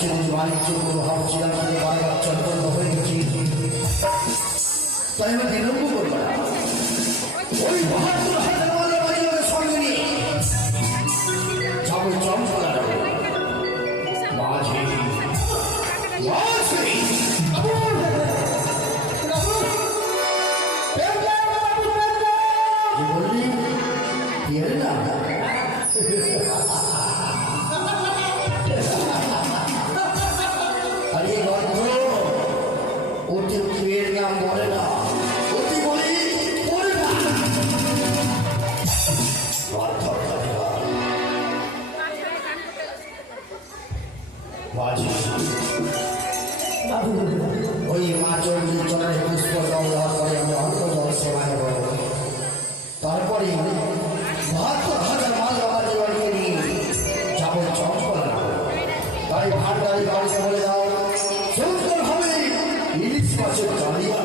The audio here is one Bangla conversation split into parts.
চিনি বাণিজ্য কোনো ভাবছি আর কোনো বারবার চন্দ্র হয়ে গেছি, তাই আমি বিলম্ব করবো না। ওই ৭২,০০০ মালা বাড়ি আমাকে সঙ্গে নিয়ে যাবো চম্পলা মাঝে বললি না আরে গন্ধ ওটি প্রিয়ের নাম বলে না, ওটি বলি বলে না। ওই মাচল চলে পুষ্প জল দেওয়ার পরে আমি অল্প জল সেবা নেব, তারপরে ৭২,০০০ মাল আমার জীবনকে নিয়ে যাবো চম্পলা। তাই ভান্ডারি গাড়িতে বলে দাও সুন্দর হবে ইলিশ মাছের কালিয়া।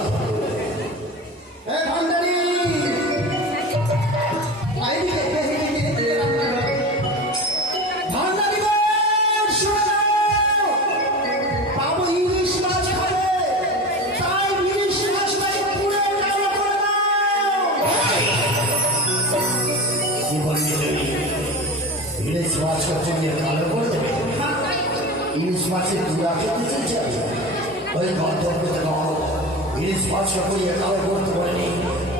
ইলিশ মাছের সঙ্গে কালো করে দেবে, ইলিশ মাছের চূড়া খেতে চেয়েছে। ওই গন্তব্যতে ইলিশ মাছটা করিয়ে কালো করতে বলেনি,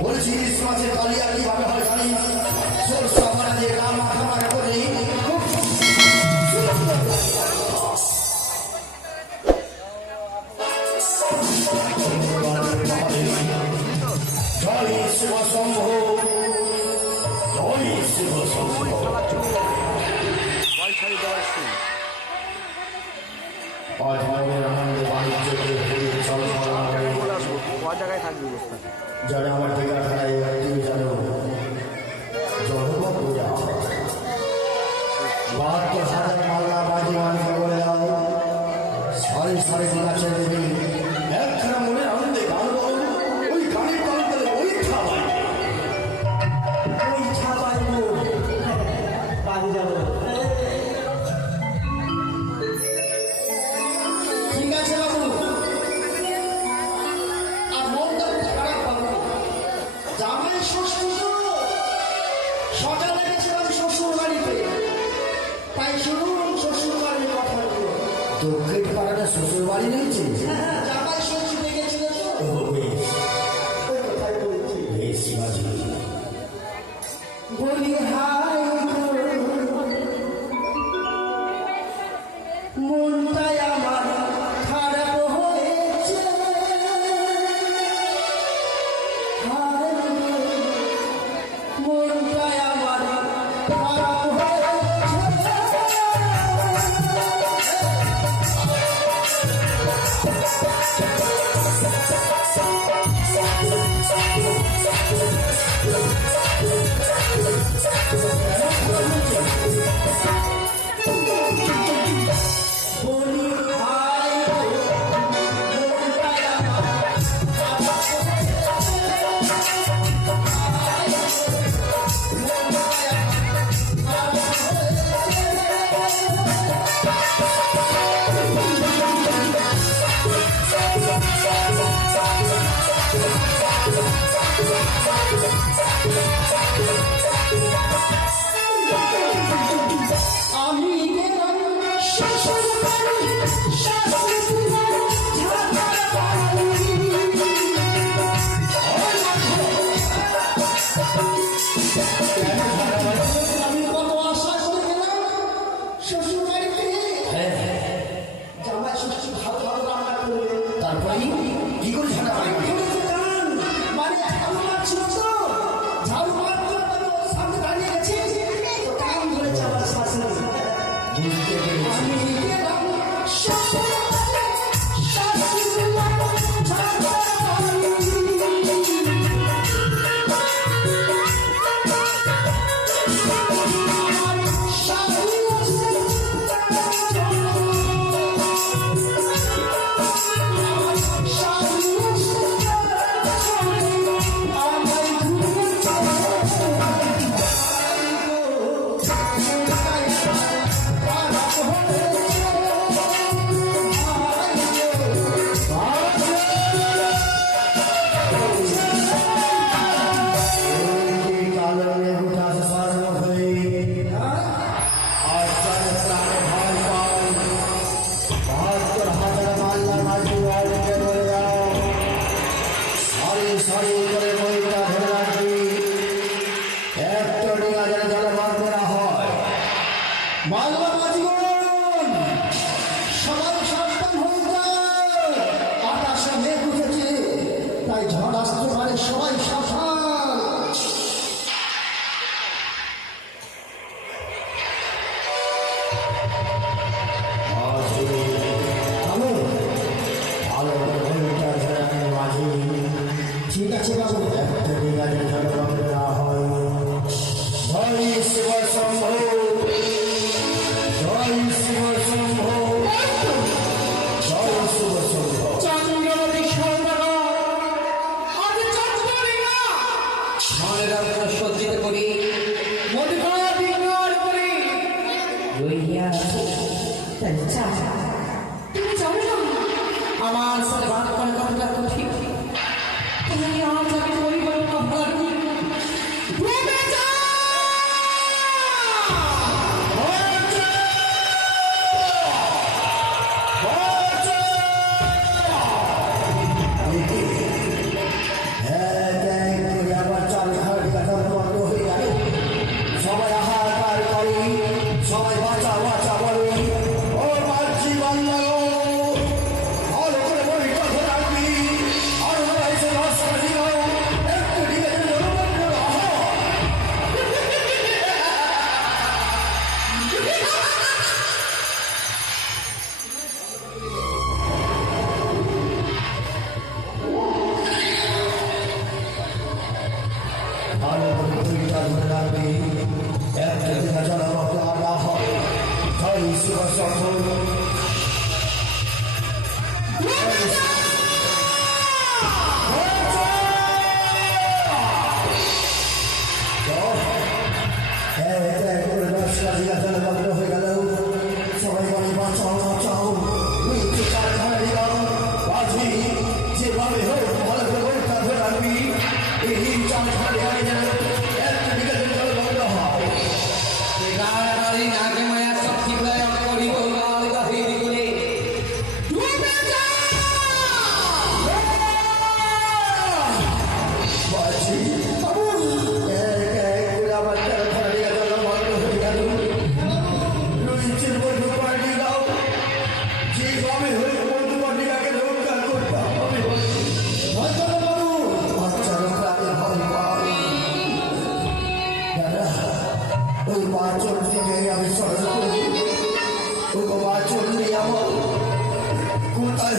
বলেছি ইলিশ মাছের কালিয়া কিভাবে হয় জানি, সরষা মারা দিয়ে লাল মাখা মাখা করে জয় শিব শম্ভ, জয় শিব শম্ভ। যারা আমার ঠিকানায় তুমি জানো জনপদ পূজা ৭২,০০০ মাল্লা বাজি মানুষ বলে দাও, সারি সারি নাচে দেবী একখানা মনে আনন্দে গান বল, ওই গানের গান করে ওই খাওয়াই বাড়ি যাবো। ঠিক আছে বাবু, আর মনটা খারাপ বাবু, জামাই ষষ্ঠী তো সকালে গেছিলাম শ্বশুর বাড়িতে, তাই শুনুন শ্বশুর বাড়ির কথাগুলো। দক্ষিণ পাড়াটা শ্বশুর বাড়ি নিয়েছে, জামাই ষষ্ঠী দেখেছিল তো কোথায় বলছি বলি হাই মনটাই আমার খারাপ হয়েছে, মনটাই আমার খারাপ আমি গেলাম শ্বশুর বাড়ি, শাশুড়ি আমি কত আশা করে গেলাম শ্বশুর বাড়িতে, জামাই ষষ্ঠী ভালো ভালো রান্না করবে, তারপরে কি করে ঝাড়া মানে ঝাড়ু মারছিল তো, ঝাড়ু মারতে সামনে দাঁড়িয়ে গেছে, কান ধরেছে আমার শাশুড়ি। আমি গেলাম শ্বশুর বাড়ি, শাশুড়ি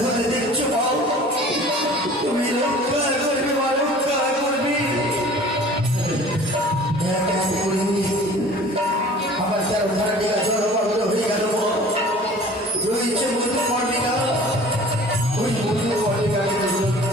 হলে দেখছো বাবু, তুমি রক্ষা করবে বা রক্ষা করবে এক এক করে নিয়ে আমার 13 ধারা জড়বড় হয়ে গেল। রয়েছে মধু কর্ণিকা, ওই মধু কর্ণিকাকে রক্ষা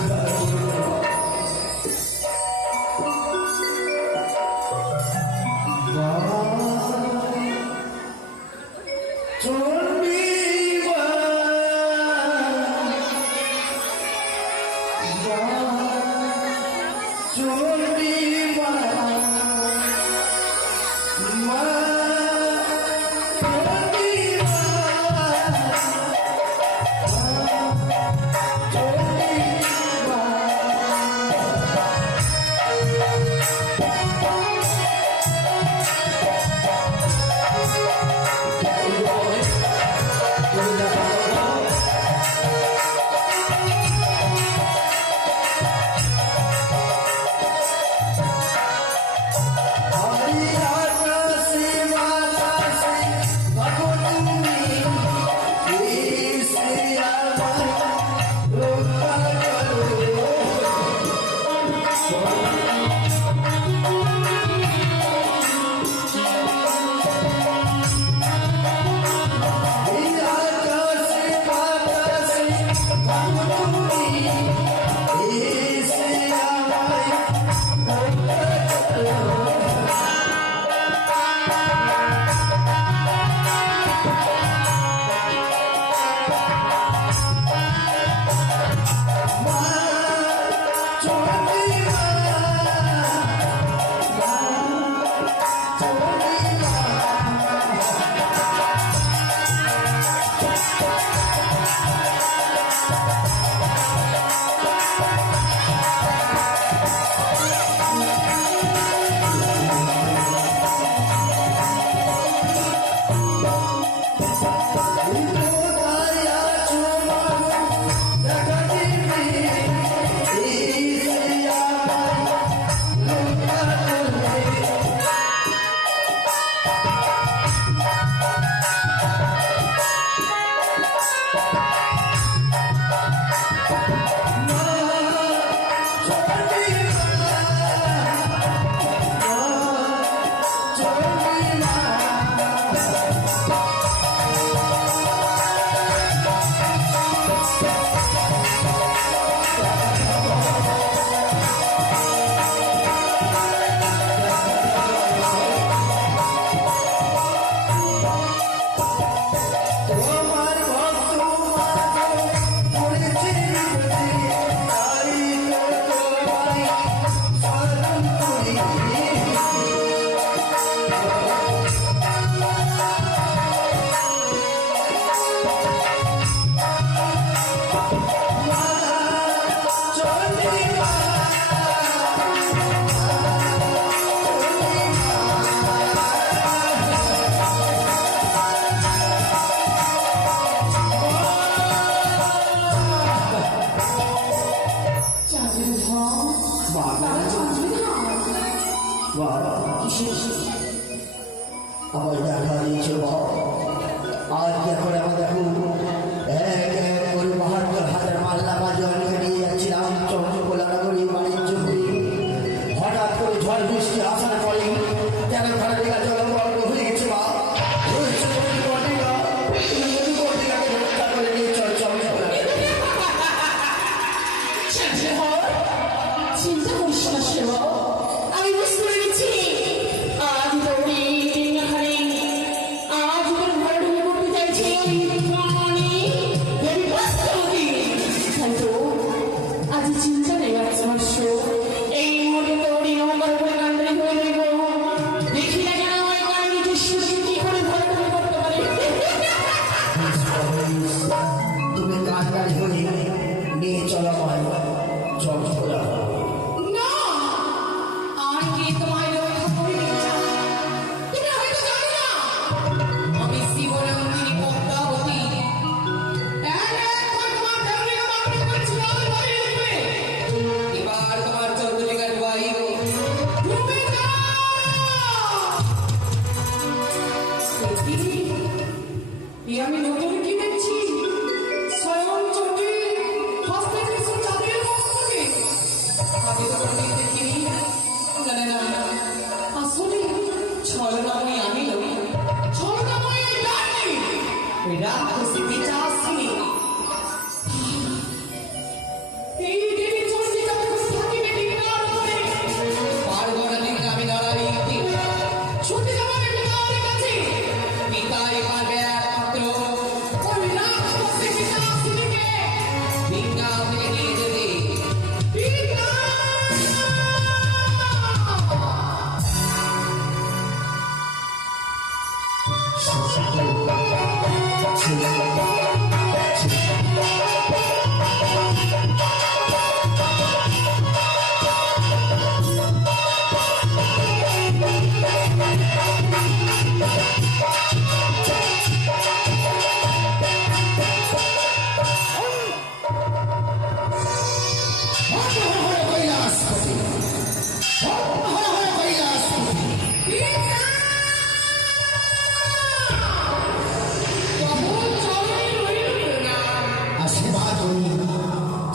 আশীর্বাদ করি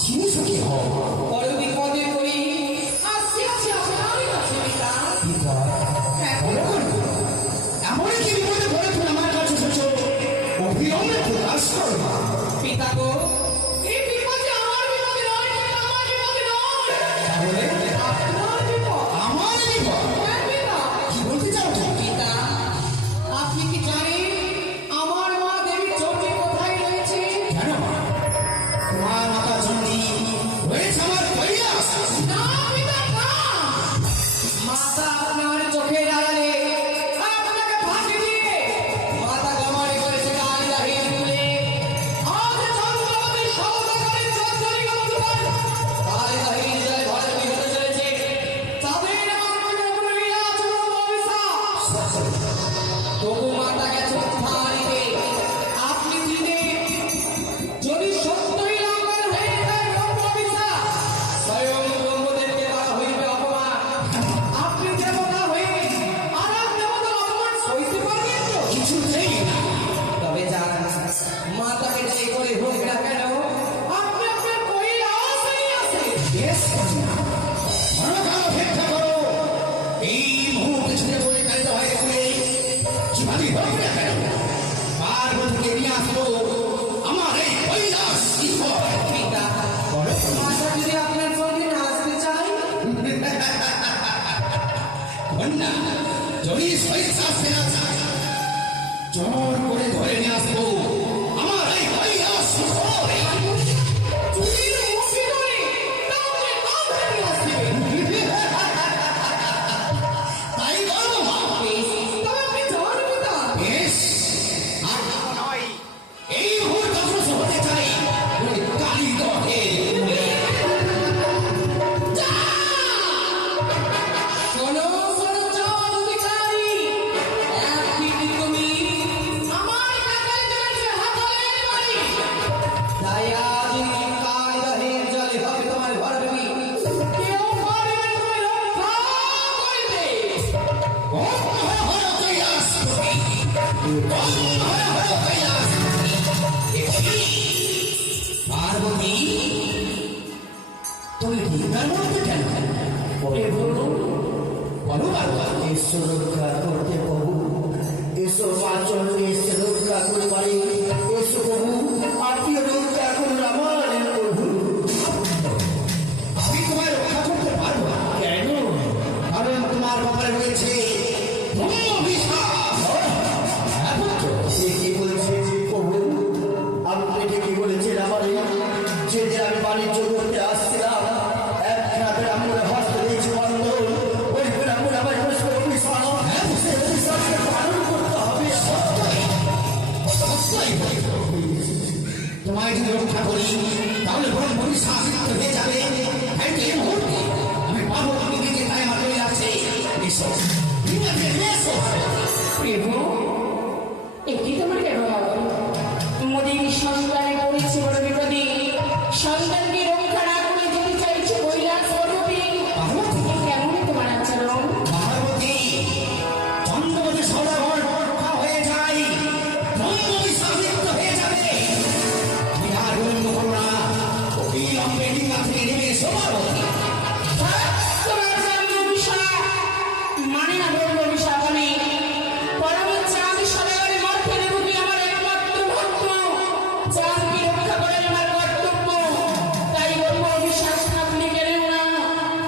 চিনি সুখী হও। বড় বিপদে পড়ি আসছি আপনারই কাছে পিতা। এমন কি বিপদে পড়ে তুমি আমার কাছে এসেছো? অবিলম্বে প্রকাশ করো মা। পিতা গো, এই বিপদ যে আমার বিপদ নয়, পিতা, আমার বিপদ নয়। তাহলে আপনার বিপদ। আমার বিপদ? হ্যাঁ পিতা। কি বলতে চাও তুমি? পিতা, আপনি কি জানেন আমার মা দেবী চণ্ডী কোথায় রয়েছে? কেন মা? তোমার মাতা চণ্ডী রয়েছে আমার কৈলাস। না পিতা, না। মাতা আপনার চোখের আড়ালে আপনাকে ফাঁকি দিয়ে মাতা গামারি করেছে কালিদাহের তুলে। আজ চন্দ্রবতী সৌদাগরের চঞ্চলী গমন কালিদাহের জলে ঘরে বিহতে চলেছে। তাদের আমার মনে আচরণ অবিশ্বাস। তবু মাতা গেছে উদ্ধার দিতে। আপনি দিনে যদি সত্যই লাঙ্গল হয়ে যায় ব্রহ্ম বিশ্বাস, স্বয়ং ব্রহ্মদেবকে করা হইবে অপমান। আপনি দেবতা হয়ে আর এক দেবতার অপমান সইতে পারবেন তো? কিছুতেই না। তবে যান, মাতাকে যে করে হোক না কেন, আপনি আপনার কৈলাস নিয়ে আসেন। বেশ কন্যা, ক্ষণকাল অপেক্ষা করো। এই মুহূর্তে ছুটে পড়ে কালিদা হয়ে গেলে কিভাবে হোক না কেন পার্বতীকে নিয়ে আসবো আমার এই কৈলাস ঈশ্বর। পিতা, মাতা যদি আপনার সঙ্গে না আসতে চায়, কন্যা যদি স্বেচ্ছা আসতে না চায়, জোর করে ধরে নিয়ে আসবো আমার এই কৈলাস ঈশ্বর। চুরির মুখে ধরে তাহলে কাউকে নিয়ে আসবেন। তাই বলবো মা। বেশ, তবে আপনি যান পিতা। বেশ, আর কিছু নয়, এই মুহূর্তে অগ্রসর হতে চাই ওই কালিদহের মূলে। শোনো, শোনো চাঁদ অধিকারী, এক পিটি তুমি আমার কাছে চলেছে হাতালের বাড়ি। তাই আজ এই কালিদাহের জলে হবে তোমার ঘর ডুবি। কেউ পারবে না তুমি রক্ষা করিতে। পার্বতী, তুমি চিন্তার মধ্যে কেন? বলো বাবা। এসো রক্ষা করতে প্রভু, এসো মা চন্ডী এসে রক্ষা করে পারে। এসো প্রভু, আপনিও রক্ষা করুন আমার প্রভু। আমি তোমায় রক্ষা করতে পারবো না। কেন? কারণ তোমার ব্যাপারে রয়েছে ব্রহ্মবিশ্বাস। হ্যাঁ পুত্র, সে কি বলছে প্রভু? আপনি ঠিকই বলেছেন আমারে। যেদিন আমি বাণিজ্য করতে আসছিলাম, এক রাতে আমরা হস্ত দিয়েছি বন্ধন। ওই ব্রাহ্মণ আমার বসে অভিশাপ, সে অভিশাপকে পালন করতে হবে। অবশ্যই বলবো। তোমায় যদি রক্ষা করি তাহলে ব্রহ্মবিশ্বাস হয়ে যাবে। তাই তো এই মুহূর্তে আমি পার্বতী নিজে তাই আমার চলে আসছে। এসো, এসো। প্রভু, একটি তোমার কেন মোদীর সন্তানে পড়েছে বড় বিপদে। সন্তানকে রক্ষা না করে যেতে চাইছে কৈলাস পর্বতে। কেমন তোমার আচরণ? পার্বতী, চন্দ্রবতী সদাগর রক্ষা হয়ে যায়, ব্রহ্মবিশ্বাস হয়ে যাবে। তুমি আর বিলম্ব করো না, অবিলম্বে ডিঙ্গা থেকে নেমে এসো পার্বতী। তোমার জন্ম বিষয় মানে না বলবো বিষয় মানে পরম চাঁদ সদাগরের মধ্যে ঢুকে আমার একমাত্র ভক্ত চাঁদকে রক্ষা করার আমার কর্তব্য। তাই বলবো বিশ্বাস থাকলে কেন না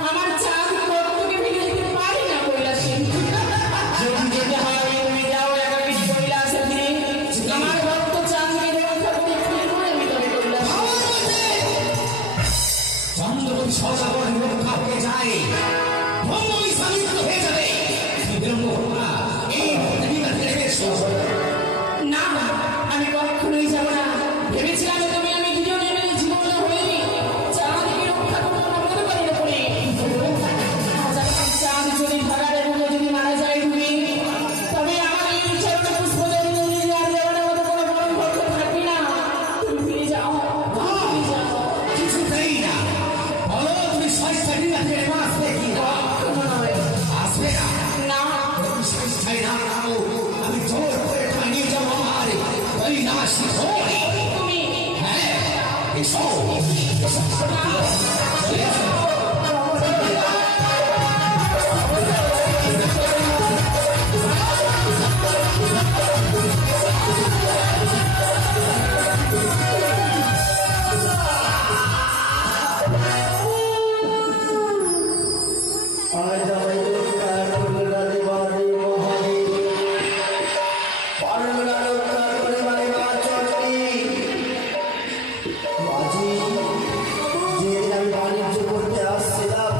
আমার চাঁদ কর্তব্যকে ভেঙে দিতে পারি না কৈলাসে। যদি যেতে হয় তুমি যাও একাকি কৈলাসে ফিরে। আমার ভক্ত চাঁদকে রক্ষা করে ফিরবো আমি তবে কৈলাসে। চন্দ্রবতী সদাগর রক্ষা হয়ে যায়, ব্রহ্মবিশ্বাস হয়ে যাবে। তুমি বিলম্ব করো না, এই মুহূর্তে ডিঙ্গা থেকে নেমে এসো। না, আমি কখনোই যাব না। ভেবেছিলাম তুমি আমি দুজনে মিলে জীবন হয়ে চাঁদকে রক্ষা করবো না বলতে পারি না করে। চাঁদ যদি ভাগাড়ে ঢুকে যদি মারা যায় ডুবে, তবে আমার এই চরণে পুষ্প দেবী আর দেওয়ার মতো কোনো বড় ভক্ত থাকবে না। তুমি ফিরে যাও, ফিরে যাও। কিছুতেই না। বলো তুমি স্বেচ্ছায় ডিঙ্গা থেকে নেমে আসবে কি না? কখনো নয়। আসবে না। না, তুমি স্বেচ্ছায় না নামো, আমি জোর করে টানিয়ে যাবো আমার কৈলাস ঈশ্বর। তুমি হ্যাঁ, এসো আজ আমি রক্ষা করলা দেবারে মহারে পারলা রক্ষা করে মানে মা চন্ডী মাঝি যেদিন আমি বাণিজ্য করতে আসছিলাম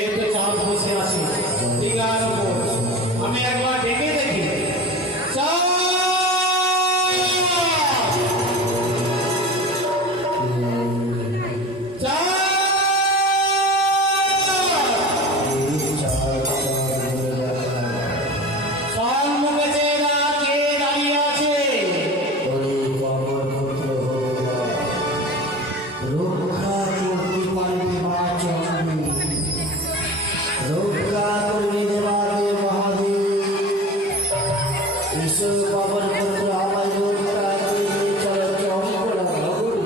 এই তো চাঁদ বসে আছে ডিঙার উপর। আমি একবার ডেকে দেখি। চাঁদ! চাঁদ! সম্মুখে চেয়ে দাঁড়া, কে দাঁড়িয়ে আছে? রক্ষা করতে পারবে মা চন্দ্রী, রক্ষা করে দেবাবে মহাদেব। ঈশ্বর বাবার পুত্র আমায় রক্ষা করে চলো চম্পলা নগরী।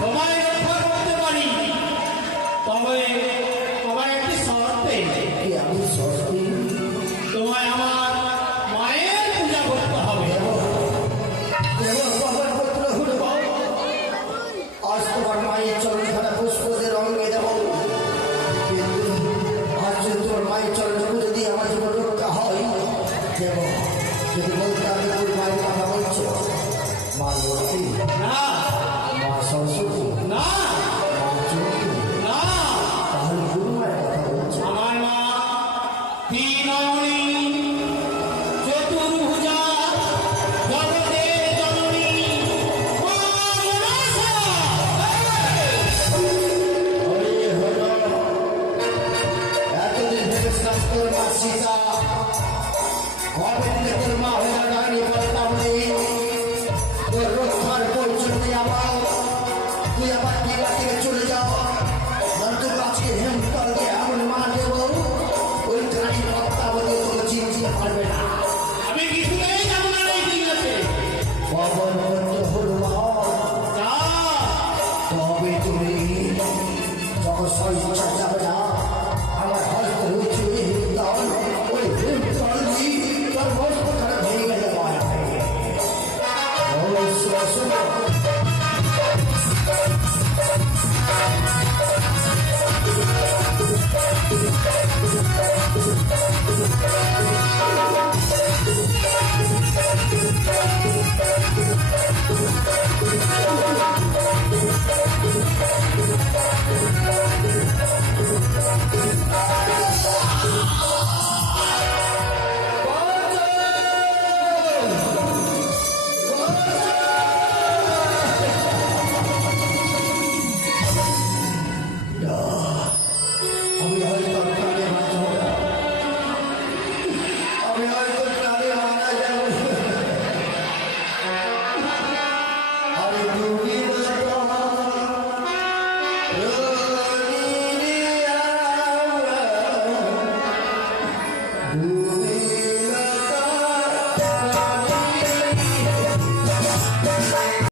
তোমায় রক্ষা করতে পারি, তবে তোমার একটি শর্তে। কি আমি সস্তি তোমায় আমার মায়ের পূজা করতে হবে। এবং বাবার পুত্র হলো আজ তোমার মায়ের চরণখানা পুষ্পদের রঙে দেব, কিন্তু আজ যদি তোমার মায়ের চরণ পুজো দিয়ে আমার জীবন রক্ষা হয় দেব। যদি বলতে আমি তোর মায়ের কথা বলছো, মা লক্ষ্মী, না, মা সরস্বতী, না, মা চন্দ্রী, না, তাহলে গুরু মায়ের কথা বলছো। আমার মা তিনয়নী, চতুর্ভুজা, জগতের জননী, মা মনসা। হরি হর। এতদিন ভেবেছিলাম তোর মা সীতা, কবে থেকে তোর মা হয়ে ডাইনি বলতাম নেই। তোর রক্ষার পরিচয় দিয়ে আবার তুই আবার টিকা থেকে চলে যাও, নয়তো আজকে হেমতল দিয়ে এমন মা দেব ওই ডাইনি পদ্মাবতী তোকে চিনতে পারবে না। আমি কিছুতেই যাব না এই দিনটাতে। পবন বন্ধ হল না, তবে তুমি যখন সহিংসা যাবে না, আমার হস্ত হয়েছে ওই হিমতল, ওই হিমতল দিয়ে তোর মস্ত খারাপ ভেঙে গেলে মায়া। ও শুনো